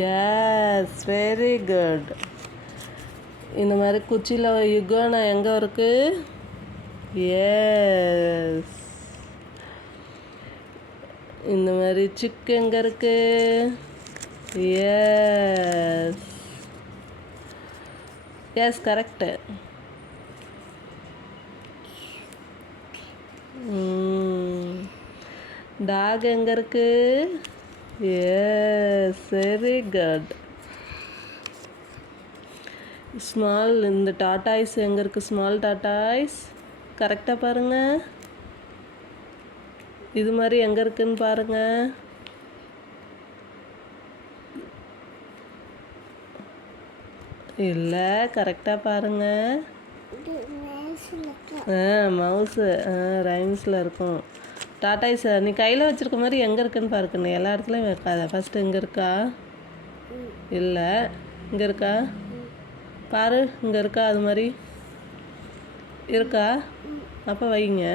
S, very good. இந்த மாதிரி குச்சியில் யுகானா எங்கே இருக்குது? எஸ். இந்த மாதிரி சிக் எங்கே இருக்கு? S S, correct. டாக் எங்கே இருக்கு? Yes, very good. ஸ்மால் இந்த டாட்டாய்ஸ் எங்கே இருக்குது? ஸ்மால் டாட்டாய்ஸ் கரெக்டாக பாருங்கள். இது மாதிரி எங்கே இருக்குன்னு பாருங்கள். இல்லை, கரெக்டாக பாருங்கள். மவுஸு ரைம்ஸில் இருக்கும். டாட்டாய்ஸ் நீ கையில் வச்சுருக்க மாதிரி எங்கே இருக்குன்னு பாருக்கண்ணே. எல்லா இடத்துலையும் வைக்காத. ஃபஸ்ட்டு இங்கே இருக்கா? இல்லை, இங்கே இருக்கா? பாரு, இங்கே இருக்கா? அது மாதிரி இருக்கா? அப்போ வைங்க.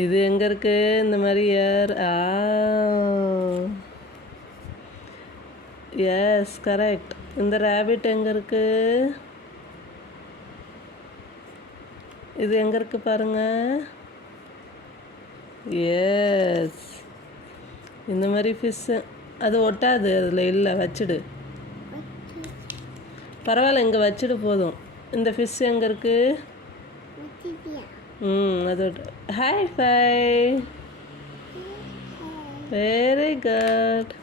இது எங்கே இருக்குது? இந்த மாதிரி எஸ், கரெக்ட். இந்த ரேபிட் எங்கே இருக்குது? இது எங்கே இருக்குது பாருங்கள். எஸ். இந்த மாதிரி ஃபிஷ்ஷு அது ஒட்டாது, அதில் இல்லை, வச்சுடு. பரவாயில்ல, இங்கே வச்சுடு போதும். இந்த ஃபிஷ் எங்கே இருக்குது? அதோட ஹை ஃபை. Very good.